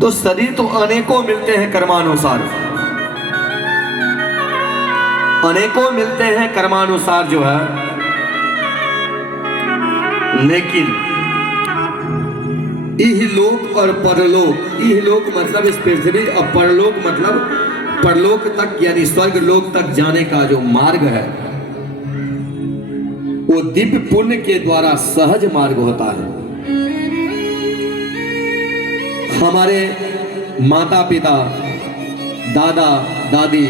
तो शरीर तो अनेकों मिलते हैं कर्मानुसार, अनेकों मिलते हैं कर्मानुसार जो है, लेकिन इहलोक और परलोक, इहलोक मतलब इस पृथ्वी और परलोक मतलब परलोक तक यानी स्वर्ग लोक तक जाने का जो मार्ग है वो दिव्य पुण्य के द्वारा सहज मार्ग होता है। हमारे माता पिता, दादा दादी,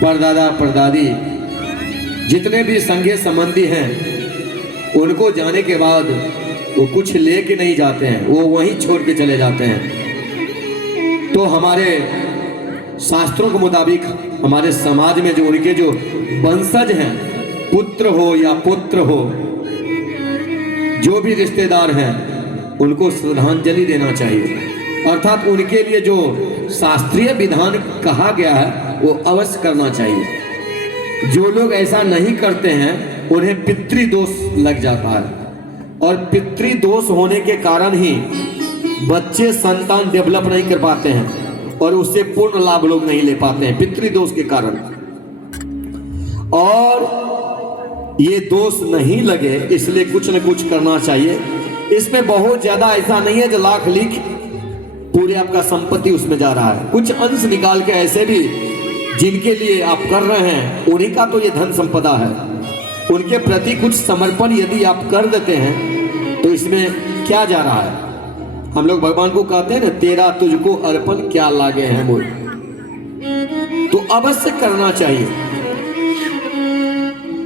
परदादा परदादी जितने भी संगे संबंधी हैं, उनको जाने के बाद वो कुछ लेके नहीं जाते हैं, वो वहीं छोड़ के चले जाते हैं। तो हमारे शास्त्रों के मुताबिक हमारे समाज में जो उनके जो वंशज हैं, पुत्र हो या पुत्र हो, जो भी रिश्तेदार हैं, उनको श्रद्धांजलि देना चाहिए। अर्थात उनके लिए जो शास्त्रीय विधान कहा गया है वो अवश्य करना चाहिए। जो लोग ऐसा नहीं करते हैं उन्हें पितृदोष लग जाता है, और पितृदोष होने के कारण ही बच्चे संतान डेवलप नहीं कर पाते हैं और उससे पूर्ण लाभ लोग नहीं ले पाते हैं पितृदोष के कारण। और ये दोष नहीं लगे इसलिए कुछ न कुछ करना चाहिए। इसमें बहुत ज्यादा ऐसा नहीं है जो लाख लिख पूरे आपका संपत्ति उसमें जा रहा है, कुछ अंश निकाल के ऐसे भी जिनके लिए आप कर रहे हैं उन्हीं का तो ये धन संपदा है, उनके प्रति कुछ समर्पण यदि आप कर देते हैं तो इसमें क्या जा रहा है। हम लोग भगवान को कहते हैं ना, तेरा तुझको अर्पण क्या लागे हैं मोल, तो अवश्य करना चाहिए।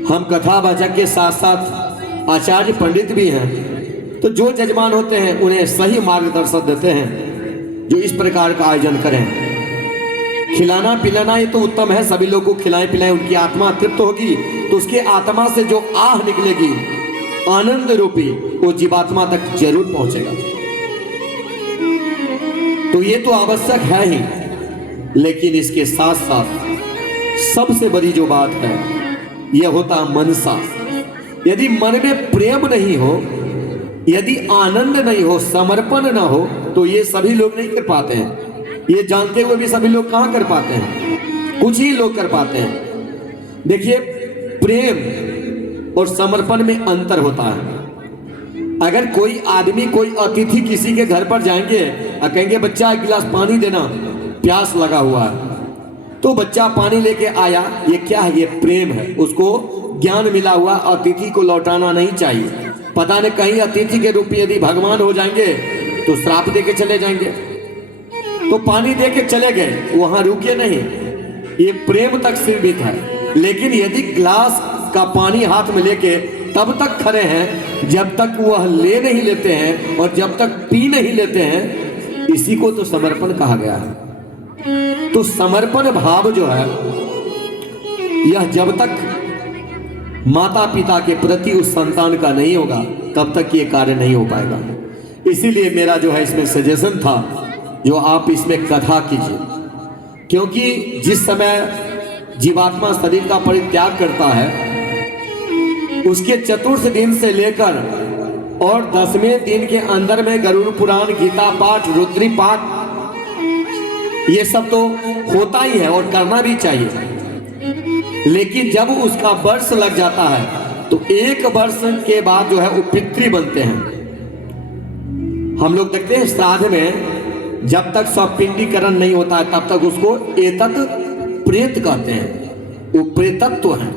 हम कथावाचक के साथ साथ आचार्य पंडित भी हैं, तो जो जजमान होते हैं उन्हें सही मार्गदर्शन देते हैं जो इस प्रकार का आयोजन करें। खिलाना पिलाना ये तो उत्तम है, सभी लोगों को खिलाएं पिलाएं, उनकी आत्मा तृप्त होगी तो उसके आत्मा से जो आह निकलेगी आनंद रूपी, वो जीवात्मा तक जरूर पहुंचेगा। तो ये तो आवश्यक है ही, लेकिन इसके साथ साथ सबसे बड़ी जो बात है यह होता मनसा। यदि मन में प्रेम नहीं हो, यदि आनंद नहीं हो, समर्पण ना हो, तो ये सभी लोग नहीं कर पाते हैं। ये जानते हुए भी सभी लोग कहां कर पाते हैं, कुछ ही लोग कर पाते हैं। देखिए, प्रेम और समर्पण में अंतर होता है। अगर कोई आदमी, कोई अतिथि किसी के घर पर जाएंगे और कहेंगे बच्चा एक गिलास पानी देना, प्यास लगा हुआ है, तो बच्चा पानी लेके आया, ये क्या है? ये प्रेम है। उसको ज्ञान मिला हुआ, अतिथि को लौटाना नहीं चाहिए। पता नहीं कहीं अतिथि के रूप में यदि भगवान हो जाएंगे तो श्राप दे के चले जाएंगे, तो पानी दे के चले गए, वहां रुके नहीं, ये प्रेम तक सीमित है। लेकिन यदि ग्लास का पानी हाथ में लेके तब तक खड़े हैं जब तक वह ले नहीं लेते हैं और जब तक पी नहीं लेते हैं, इसी को तो समर्पण कहा गया है। तो समर्पण भाव जो है, यह जब तक माता पिता के प्रति उस संतान का नहीं होगा तब तक ये कार्य नहीं हो पाएगा। इसीलिए मेरा जो है इसमें सजेशन था, जो आप इसमें कथा कीजिए, क्योंकि जिस समय जीवात्मा शरीर का परित्याग करता है, उसके चतुर्थ दिन से लेकर और 10वें दिन के अंदर में गरुड़ पुराण, गीता पाठ, रुद्री पाठ, ये सब तो होता ही है और करना भी चाहिए। लेकिन जब उसका वर्ष लग जाता है तो 1 वर्ष के बाद जो है वो पितृ बनते हैं। हम लोग देखते हैं श्राद्ध में जब तक स्वपिंडीकरण नहीं होता है तब तक उसको एतत् प्रेत कहते हैं, वो प्रेतत्व है।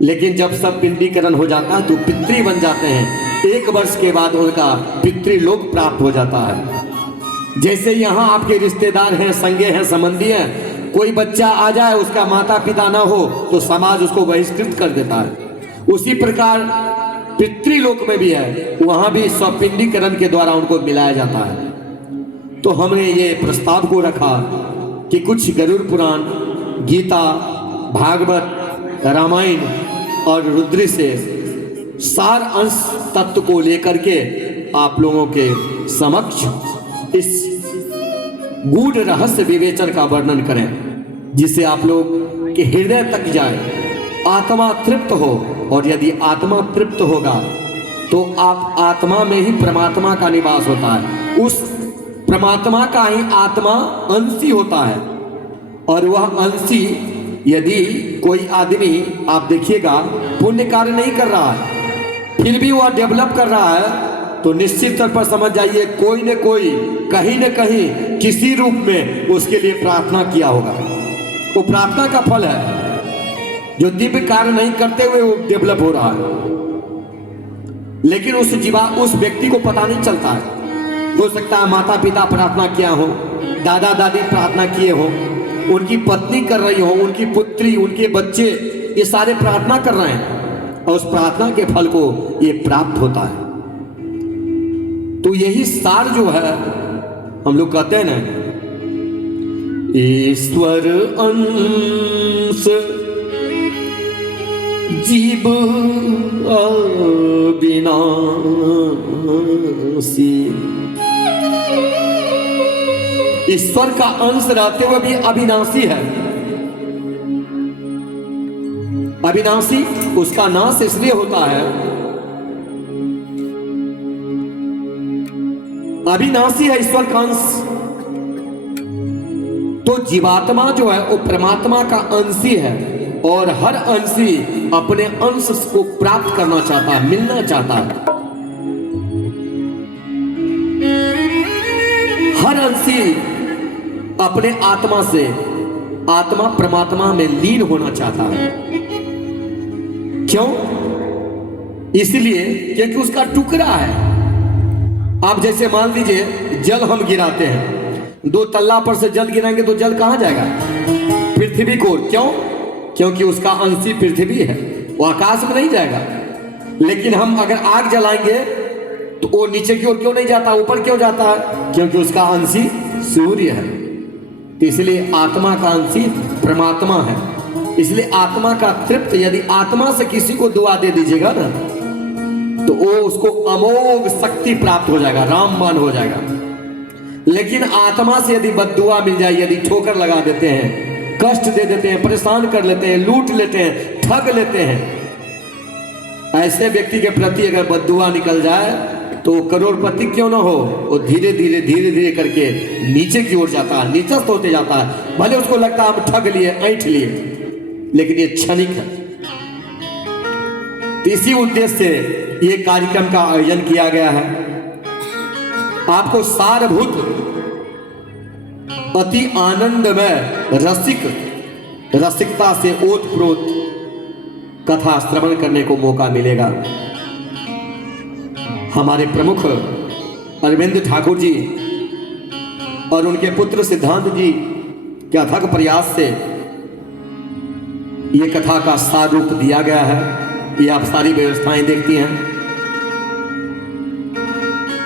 लेकिन जब सब पिंडीकरण हो जाता है तो पितृ बन जाते हैं। 1 वर्ष के बाद उनका पितृलोक प्राप्त हो जाता है। जैसे यहाँ आपके रिश्तेदार हैं, संगे हैं, संबंधी हैं, कोई बच्चा आ जाए, उसका माता पिता ना हो तो समाज उसको बहिष्कृत कर देता है। उसी प्रकार पितृलोक में भी है, वहां भी स्वपिंडीकरण के द्वारा उनको मिलाया जाता है। तो हमने ये प्रस्ताव को रखा कि कुछ गरुड़ पुराण, गीता, भागवत, रामायण और रुद्र से सार अंश तत्व को लेकर के आप लोगों के समक्ष इस गूढ़ रहस्य विवेचन का वर्णन करें, जिससे आप लोग के हृदय तक जाए, आत्मा तृप्त हो। और यदि आत्मा तृप्त होगा तो आप आत्मा में ही परमात्मा का निवास होता है। उस परमात्मा का ही आत्मा अंशी होता है। और वह अंशी यदि कोई आदमी आप देखिएगा पुण्य कार्य नहीं कर रहा है, फिर भी वह डेवलप कर रहा है, तो निश्चित तौर पर समझ जाइए कोई न कोई कहीं न कहीं किसी रूप में उसके लिए प्रार्थना किया होगा। वो प्रार्थना का फल है। जो दिव्य कार्य नहीं करते हुए वो डेवलप हो रहा है, लेकिन उस व्यक्ति को पता नहीं चलता है। हो सकता है माता पिता प्रार्थना किया हो, दादा दादी प्रार्थना किए हो, उनकी पत्नी कर रही हो, उनकी पुत्री, उनके बच्चे, ये सारे प्रार्थना कर रहे हैं और उस प्रार्थना के फल को ये प्राप्त होता है। तो यही सार जो है हम लोग कहते हैं ना, ईश्वर अंश जीव अविनाशी। ईश्वर का अंश रहते हुए भी अविनाशी है। अविनाशी उसका नाश इसलिए होता है, अविनाशी है ईश्वर का अंश। तो जीवात्मा जो है वो परमात्मा का अंशी है और हर अंशी अपने अंश को प्राप्त करना चाहता है, मिलना चाहता है। हर अंशी अपने आत्मा से आत्मा परमात्मा में लीन होना चाहता है। क्यों? इसलिए क्योंकि उसका टुकड़ा है। आप जैसे मान लीजिए जल हम गिराते हैं, 2 तल्ला पर से जल गिराएंगे तो जल कहां जाएगा? पृथ्वी को। क्यों? क्योंकि उसका अंशी पृथ्वी है, वो आकाश में नहीं जाएगा। लेकिन हम अगर आग जलाएंगे तो वो नीचे की ओर क्यों नहीं जाता, ऊपर क्यों जाता है? क्योंकि उसका अंशी सूर्य है। तो इसलिए आत्मा का अंशी परमात्मा है। इसलिए आत्मा का तृप्त, यदि आत्मा से किसी को दुआ दे दीजिएगा ना, तो वो उसको अमोघ शक्ति प्राप्त हो जाएगा, रामबाण हो जाएगा। लेकिन आत्मा से यदि बद्दुआ मिल जाए, यदि ठोकर लगा देते हैं, कष्ट दे देते हैं, परेशान कर लेते हैं, लूट लेते हैं, ठग लेते हैं, ऐसे व्यक्ति के प्रति अगर बद्दुआ निकल जाए तो करोड़पति क्यों ना हो, वो धीरे धीरे धीरे धीरे करके नीचे की ओर जाता है, नीचस्त होते जाता है। भले उसको लगता है हम ठग लिए, ऐंठ लिए, लेकिन ये क्षणिक है। तो इसी उद्देश्य से ये कार्यक्रम का आयोजन किया गया है। आपको सारभूत अति आनंदमय रसिकता से ओतप्रोत कथा श्रवण करने को मौका मिलेगा। हमारे प्रमुख अरविंद ठाकुर जी और उनके पुत्र सिद्धांत जी के अथक प्रयास से ये कथा का सार रूप दिया गया है। ये आप सारी व्यवस्थाएं देखती हैं।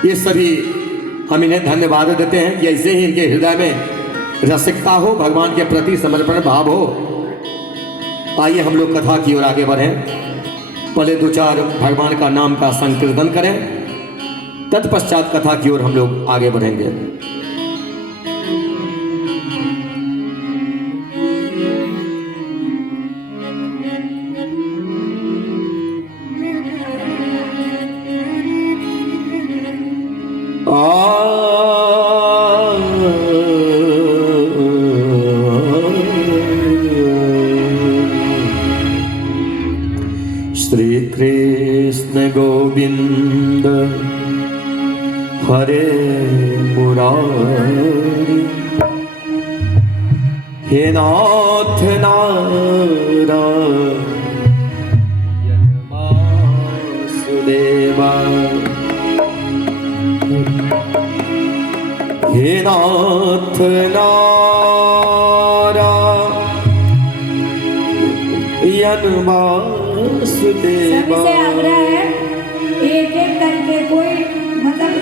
ये सभी हम इन्हें धन्यवाद देते हैं कि ऐसे ही इनके हृदय में रसिकता हो, भगवान के प्रति समर्पण भाव हो। आइए हम लोग कथा की ओर आगे बढ़ें। पहले 2-4 भगवान का नाम का संकीर्तन करें, तत्पश्चात कथा की ओर हम लोग आगे बढ़ेंगे। श्री कृष्ण गोविंद हरे मुरारी, हे नाथ नारायण वासुदेवा, हे नाथ नारायण वासुदेवा। सबसे आग्रह है एक एक करके, कोई मतलब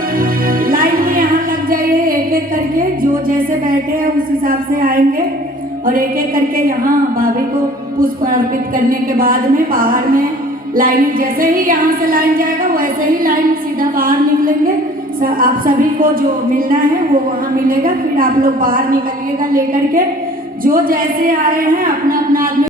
लाइन में यहाँ लग जाइए। एक एक करके जो जैसे बैठे हैं उस हिसाब से आएंगे और एक एक करके यहाँ भाभी को पुष्प अर्पित करने के बाद में बाहर में लाइन, जैसे ही यहाँ से लाइन जाएगा वैसे ही लाइन सीधा बाहर निकलेंगे। आप सभी को जो मिलना है वो वहाँ मिलेगा। फिर आप लोग बाहर निकलिएगा लेकर के, जो जैसे आए हैं अपना अपना आदमी